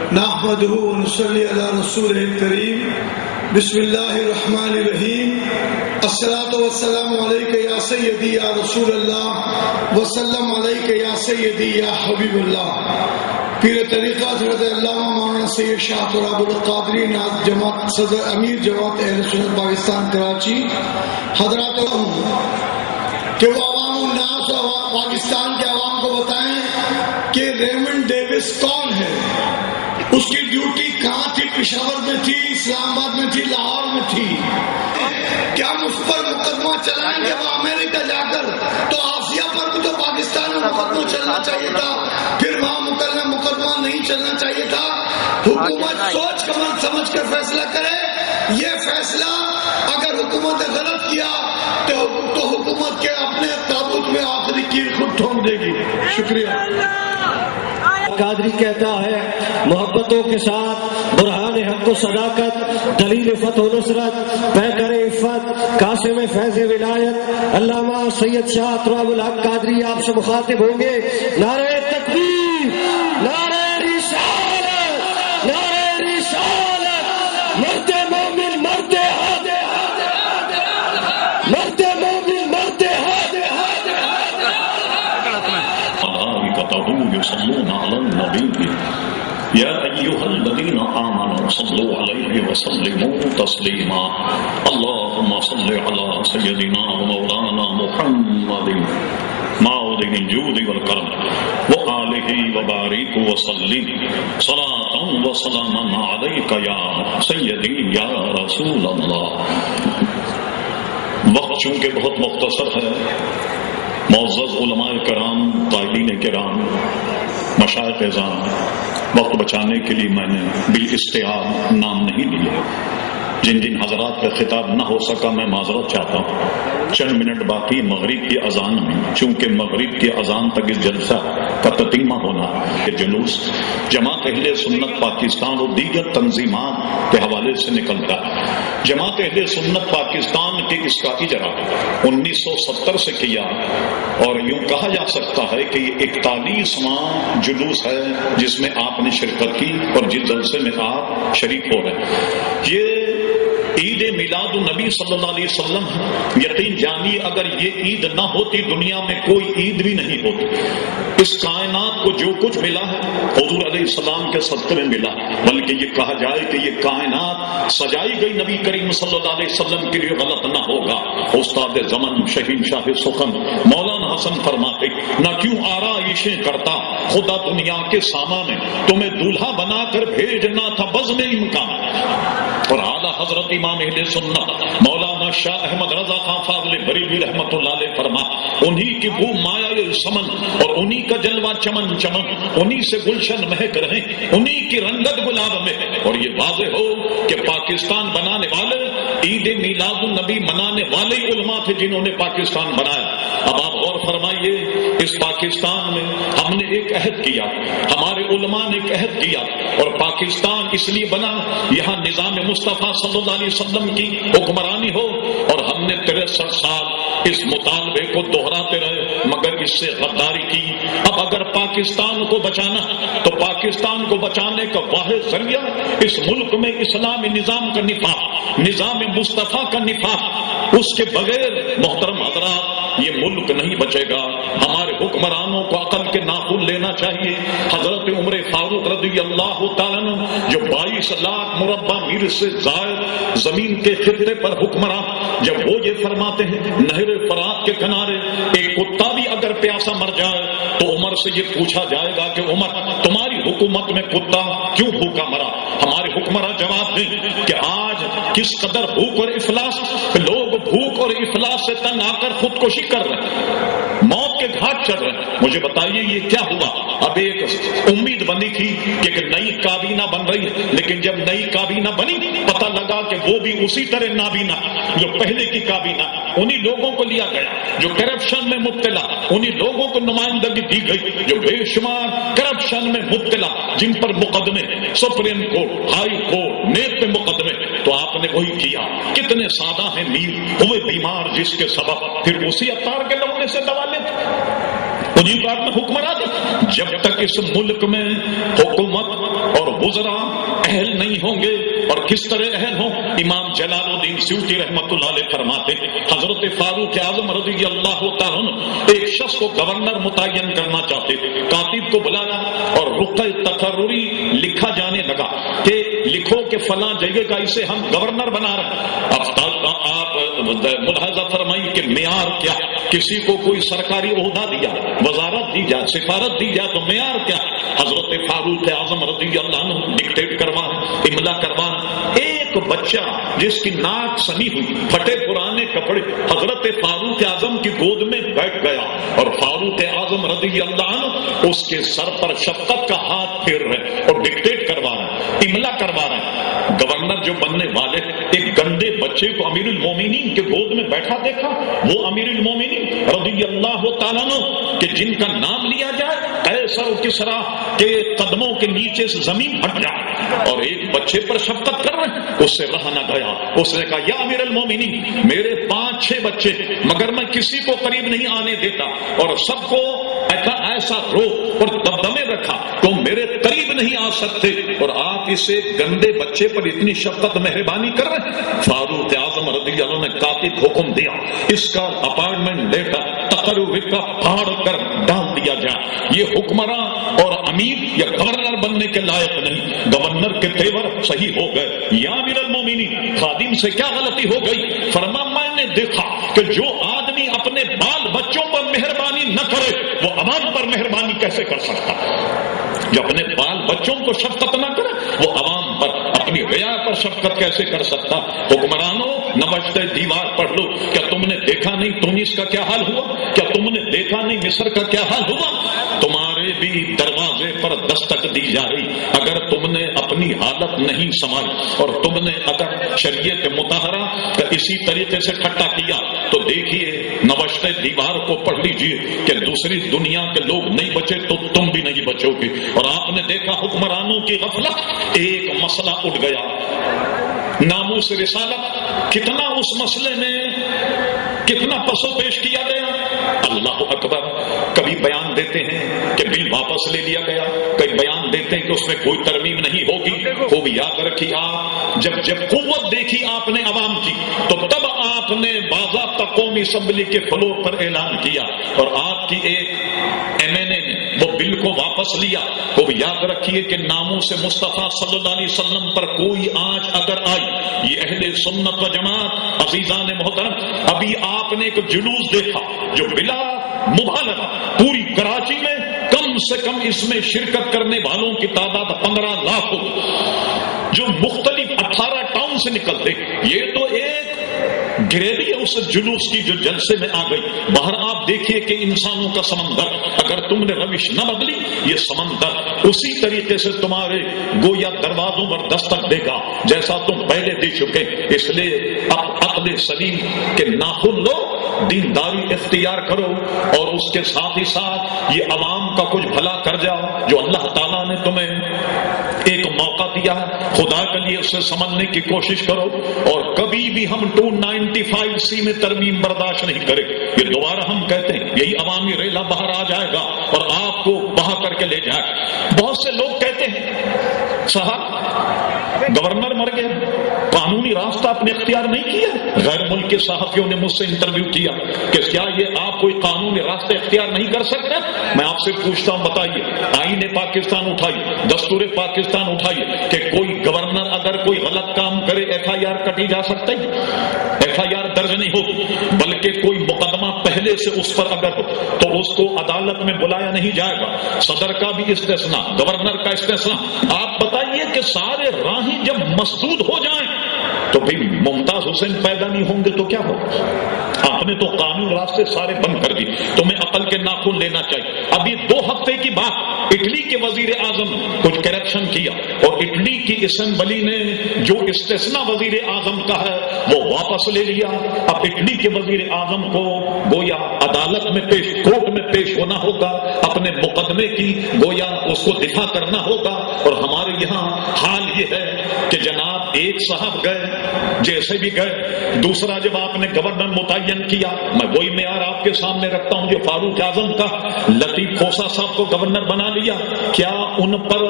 نحمده ونصلي على رسوله الكريم بسم الله الرحمن الرحيم الصلاة والسلام عليك يا سيدي يا رسول الله وسلم عليك يا سيدي يا حبيب الله. پیر طریقہ حضرت علامہ مولانا سید شاہ تراب القادری ناز جماعت صدر امیر جماعت اہل سنت پاکستان کراچی حضرات کہ وہ عوام الناس پاکستان کے عوام کو بتائیں کہ ریمنڈ ڈیوس کون ہے، اس کی ڈیوٹی کہاں تھی، پشاور میں تھی، اسلام آباد میں تھی، لاہور میں تھی. کیا مجھ پر مقدمہ چلائیں گے وہ امریکہ جا کر؟ تو آسیہ پر بھی تو پاکستان میں مقدمہ چلنا چاہیے تھا، پھر وہاں مقدمہ نہیں چلنا چاہیے تھا. حکومت سوچ سمجھ کر فیصلہ کرے. یہ فیصلہ اگر حکومت نے غلط کیا تو حکومت کے اپنے تابوت میں آخری کیل خود ٹھونک دے گی. شکریہ. قادری کہتا ہے محبتوں کے ساتھ برہان حق و صداقت، دلیل فتح و نصرت، پیکر عفت، قاسم فیض ولایت علامہ سید شاہ تراب الحق قادری آپ سے مخاطب ہوں گے. نعرہ تکبیر، نعرہ رسالت، نعرہ رسالت، مرد مومن مرد ہاد، مرد مومن مرد ہاد. يصلون على النبي يا أيها الذين آمنوا صلوا عليه وسلموا تسليما. اللهم صل على سيدنا ومولانا محمد معدن الجود والكرم وآله وبارك وسلم صلاة وسلاما عليك يا سيدي يا رسول الله. وقت چونکہ بہت مختصر ہے، معزز علماء کرام، قائدین کرام، مشائخ اعظام، وقت بچانے کے لیے میں نے بالاستعار نام نہیں لیے. جن جن حضرات کا خطاب نہ ہو سکا میں معذرت چاہتا ہوں. چند منٹ باقی مغرب کی اذان میں، چونکہ مغرب کی اذان تک اس جلسہ کا تتمہ ہونا ہے. جلوس جماعت اہل سنت پاکستان اور دیگر تنظیمات کے حوالے سے نکلتا ہے. جماعت اہل سنت پاکستان کے اس کا اجرا 1970 سے کیا، اور یوں کہا جا سکتا ہے کہ یہ 41واں جلوس ہے جس میں آپ نے شرکت کی اور جس جلسے میں آپ شریک ہو رہے ہیں. یہ عید میلاد النبی صلی اللہ علیہ وسلم، یقین جانیے اگر یہ عید نہ ہوتی دنیا میں کوئی عید بھی نہیں ہوتی. اس کائنات کو جو کچھ ملا ہے حضور علیہ السلام کے صدقے میں ملا، بلکہ یہ کہا جائے کہ یہ کائنات سجائی گئی نبی کریم صلی اللہ علیہ وسلم کے لیے غلط نہ ہوگا. استاد زمن شہنشاہ سخن مولانا حسن فرماتے نہ کیوں آرائشیں کرتا خدا دنیا کے ساما میں، تمہیں دولہا بنا کر بھیجنا تھا بزم امکان. اور اعلیٰ حضرت امام اہل سنت مولانا شاہ احمد رضا خان فاضل بریلوی رحمۃ اللہ علیہ فرما انہی کی بو مایا سمن اور انہی کا جلوہ چمن چمن، انہی سے گلشن مہک رہے، انہی کی رنگت گلاب میں. اور یہ واضح ہو کہ پاکستان بنانے والے عید میلاد النبی منانے والے علماء تھے جنہوں نے پاکستان بنایا. اب آپ غور فرمائیے، اس پاکستان میں ہم نے ایک عہد کیا، ہمارے علماء نے ایک عہد کیا، اور پاکستان اس لیے بنا یہاں نظام مصطفیٰ صلی اللہ علیہ وسلم کی حکمرانی ہو، اور ہم نے 63 سال اس مطالبے کو دہراتے رہے مگر اس سے غداری کی. اب اگر پاکستان کو بچانا تو پاکستان کو بچانے کا واحد ذریعہ اس ملک میں اسلامی نظام کا نفاذ، نظام مصطفیٰ کا نفاذ. اس کے بغیر محترم حضرات یہ ملک نہیں بچے گا. ہمارے حکمرانوں کو عقل کے ناخن لینا چاہیے. حضرت عمر فاروق رضی اللہ تعالیٰ عنہ جو 22 لاکھ مربع میل سے زائد زمین کے خطے پر حکمران، جب وہ یہ فرماتے ہیں نہر فرات کے کنارے ایک کتا بھی اگر پیاسا مر جائے تو عمر سے یہ پوچھا جائے گا کہ عمر تمہاری حکومت میں کتا کیوں بھوکا مرا؟ ہمارے حکمراں جواب دیں کہ آج کس قدر بھوک اور افلاس، لوگ بھوک اور افلاس سے تنگ آ کر خودکشی کر رہے ہیں، موت کے گھاٹ چڑھ رہے ہیں. مجھے بتائیے یہ کیا ہوا؟ اب ایک امید بنی تھی کہ ایک نئی کابینہ بن رہی ہے، لیکن جب نئی کابینہ بنی پتہ لگا کہ وہ بھی اسی طرح نابینا جو پہلے کی کابینہ، انہی لوگوں کو لیا گیا جو کرپشن میں مبتلا، انہی لوگوں کو نمائندگی دی گئی جو بے شمار کرپشن میں مبتلا، جن پر مقدمے supreme court, high court, NAB پہ مقدمے. تو آپ نے وہی کیا. کتنے سادہ ہیں میر ہوئے بیمار جس کے سبب پھر اسی افطار کے لوگوں سے دوا لیتے، انہی بات میں حکمران. جب تک اس ملک میں حکومت اور وزراء اہل نہیں ہوں گے، اور کس طرح اہل ہوں؟ امام جلال الدین سیوطی رحمۃ اللہ علیہ فرماتے حضرت فاروق اعظم رضی اللہ تعالیٰ عنہ ایک شخص کو گورنر متعین کرنا چاہتے تھے، کاتب کو بلایا اور رقع تقرری لکھا جانے لگا کہ لکھو کہ فلاں جگہ کا اسے ہم گورنر بنا رہے ہیں۔ اب آپ ملاحظہ فرمائیے کہ معیار کیا؟ کسی کو کوئی سرکاری عہدہ دیا، وزارت دی جائے، سفارت دی جائے تو معیار کیا؟ حضرت فاروق اعظم رضی اللہ عنہ ڈکٹیٹ کروانا، املا کروانا۔ ایک بچہ جس کی ناک سنی ہوئی، پھٹے پرانے کپڑے، حضرت فاروق اعظم کی گود میں بیٹھ گیا اور فاروق اعظم رضی اللہ عنہ اس کے سر پر شفقت کا ہاتھ پھیر رہے اور ڈکٹیٹ کروا رہے، املا کروا رہے۔ گورنر جو بننے والے ایک گندے بچے کو امیر المومنین کے گود میں بیٹھا دیکھا، وہ امیر المومنین رضی اللہ تعالیٰ عنہ کہ جن کا نام لیا جائے قیصر و کسریٰ کے قدموں کے نیچے سے زمین ہٹ جائے، اور ایک بچے پر شفقت کر رہے ہیں۔ اس سے رہا نہ گیا، اس نے کہا یا امیر المومنین میرے 5-6 بچے، مگر میں کسی کو قریب نہیں آنے دیتا، اور سب کو ایسا رو اور دبدبے رکھا تو میرے قریب نہیں آ سکتے، اور آپ اسے گندے بچے پر اتنی شفقت مہربانی کر رہے ہیں۔ فاروق اعظم رضی اللہ عنہ نے کاتب حکم دیا اس کا اپائنٹمنٹ لیٹر تقرر کا پھاڑ کر ڈال دیا جائے، یہ حکمراں اور امیر یا گورنر بننے کے لائق نہیں۔ گورنر کے تیور صحیح ہو گئے۔ یا امیر المومنین خادم سے کیا غلطی ہو گئی؟ فرما میں نے دیکھا کہ جو آدمی اپنے بال بچوں پر مہربانی نہ کرے وہ عوام پر مہربانی کیسے کر سکتا؟ جو اپنے بال بچوں کو شفقت نہ کرے وہ عوام پر، اپنی رعایا پر شفقت کیسے کر سکتا؟ حکمرانوں نوشتہ دیوار پڑھ لو، کیا تم نے دیکھا نہیں تونس کا کیا حال ہوا؟ کیا تم نے دیکھا نہیں مصر کا کیا حال ہوا؟ تمہارے بھی دروازے پر دستک دی جا رہی، اگر تم نے اپنی حالت نہیں سنبھالی اور تم نے اگر شریعت مطہرہ کا اسی طریقے سے ٹھٹا کیا تو دیکھیے نوشتہ دیوار کو پڑھ لیجئے کہ دوسری دنیا کے لوگ نہیں بچے تو تم بھی نہیں بچو گے۔ اور آپ نے دیکھا حکمرانوں کی غفلت، ایک مسئلہ اٹھ گیا ناموس رسالت، کتنا اس مسئلے میں کتنا پس و پیش کیا گیا۔ اللہ اکبر، کبھی بیان دیتے ہیں کہ بل واپس لے لیا گیا، کئی بیان دیتے ہیں کہ اس میں کوئی ترمیم نہیں ہوگی۔ خوب یاد رکھیے آپ جب قوت دیکھی آپ نے عوام کی تو تب آپ نے باضابطہ قومی اسمبلی کے فلور پر اعلان کیا اور آپ کی ایک MNA نے وہ بل کو واپس لیا۔ خوب یاد رکھیے کہ ناموس مصطفیٰ صلی اللہ علیہ وسلم پر کوئی آنچ اگر آئی، یہ اہل سنت و جماعت عزیزان محترم، ابھی آپ نے ایک جلوس دیکھا جو بلا مبالغہ پوری کراچی میں کم سے کم اس میں شرکت کرنے والوں کی تعداد 15 لاکھ ہو، جو مختلف 18 ٹاؤن سے نکلتے۔ یہ تو ایک گریوی ہے اس جلوس کی جو جلسے میں آ گئی۔ باہر آپ دیکھیے کہ انسانوں کا سمندر، اگر تم نے روش نہ بدلی یہ سمندر اسی طریقے سے تمہارے گویا دروازوں پر دستک دے گا جیسا تم پہلے دے چکے۔ اس لیے عقل سلیم کے ناخن لو، دینداری اختیار کرو، اور اس کے ساتھ ہی ساتھ یہ عوام کا کچھ بھلا کر جاؤ جو اللہ تعالیٰ نے تمہیں ایک موقع دیا ہے، خدا کے لیے اسے سمجھنے کی کوشش کرو۔ اور کبھی بھی ہم 295C میں ترمیم برداشت نہیں کرے۔ یہ دوبارہ ہم کہتے ہیں یہی عوامی ریلا باہر آ جائے گا اور آپ کو بہا کر کے لے جائے۔ بہت سے لوگ کہتے ہیں صاحب گورنر مر گیا، قانونی راستہ آپ نے اختیار نہیں کیا۔ غیر ملکی صحافیوں نے مجھ سے انٹرویو کیا کہ کیا یہ آپ کوئی قانونی راستہ اختیار نہیں کر سکتے؟ میں آپ سے پوچھتا ہوں بتائیے، آئین پاکستان اٹھائیے، دستور پاکستان اٹھائیے کہ کوئی گورنر اگر کوئی غلط کام کرے FIR کٹی جا سکتا ہے؟ FIR درج نہیں ہوتی، بلکہ کوئی مقدمہ پہلے سے اس پر اگر ہو تو اس کو عدالت میں بلایا نہیں جائے گا۔ صدر کا بھی استثناء، گورنر کا استثناء۔ آپ بتائیے کہ سارے راہیں جب مسدود ہو جائیں تو پھر ممتاز حسین پیدا نہیں ہوں گے تو کیا ہو؟ آپ نے تو قانون راستے سارے بند کر دیے۔ تمہیں عقل کے ناخن لینا چاہیے۔ ابھی 2 ہفتے کی بات، اٹلی کے وزیر اعظم کچھ کرپشن کیا اور اٹلی کی اسمبلی نے جو استثناء وزیر اعظم کا ہے وہ واپس لے لیا۔ اب اٹلی کے وزیر اعظم کو گویا عدالت میں کورٹ میں پیش ہونا ہوگا، اپنے مقدمے کی گویا اس کو دفاع کرنا ہوگا۔ اور ہمارے یہاں حال یہ ہے کہ جناب ایک صاحب گئے جیسے بھی گئے، دوسرا جب آپ نے گورنر متعین کیا، میں وہی معیار آپ کے سامنے رکھتا ہوں جو فاروق اعظم کا، لطیف کھوسہ صاحب کو گورنر بنا لیا، کیا ان پر